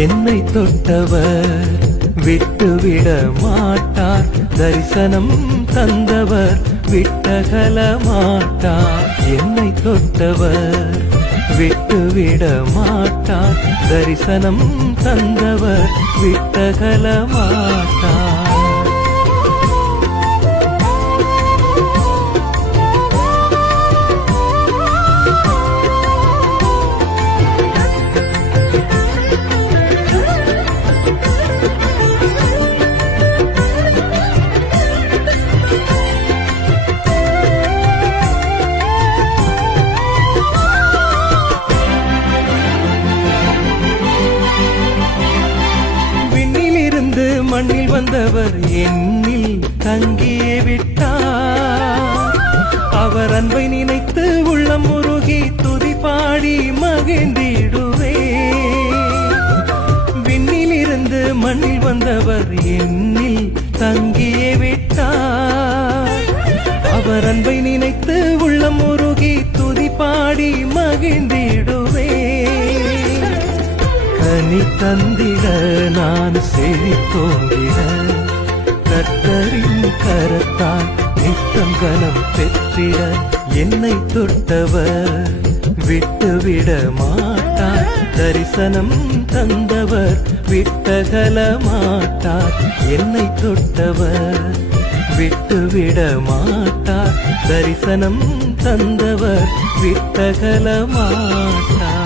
என்னை தொட்டவர் விட்டுவிட மாட்டார், தரிசனம் தந்தவர் விட்டகல மாட்டார். என்னை தொட்டவர் விட்டுவிட மாட்டார், தரிசனம் தந்தவர் விட்டகல மாட்டார். மண்ணில் வந்தவர் என்னில் தங்கியே விட்டார். அவர் அன்பை நினைத்து உள்ளம் உருகி துதி பாடி மகிழ்ந்திடுவே. விண்ணில் இருந்து மண்ணில் வந்தவர் என்னில் தங்கியே விட்டார். அவர் அன்பை நினைத்து உள்ளம் உருகி துதி பாடி மகிழ்ந்திடுவே. கனி தந்திட நான் செழித்தோங்கிட, கர்த்தரின் கரத்தால் நித்தம் கனம் பெற்றிட. என்னை தொட்டவர் விட்டுவிட மாட்டார், தரிசனம் தந்தவர் விட்டகல மாட்டார். என்னை தொட்டவர் விட்டுவிட மாட்டார், தரிசனம் தந்தவர் விட்டகல மாட்டார்.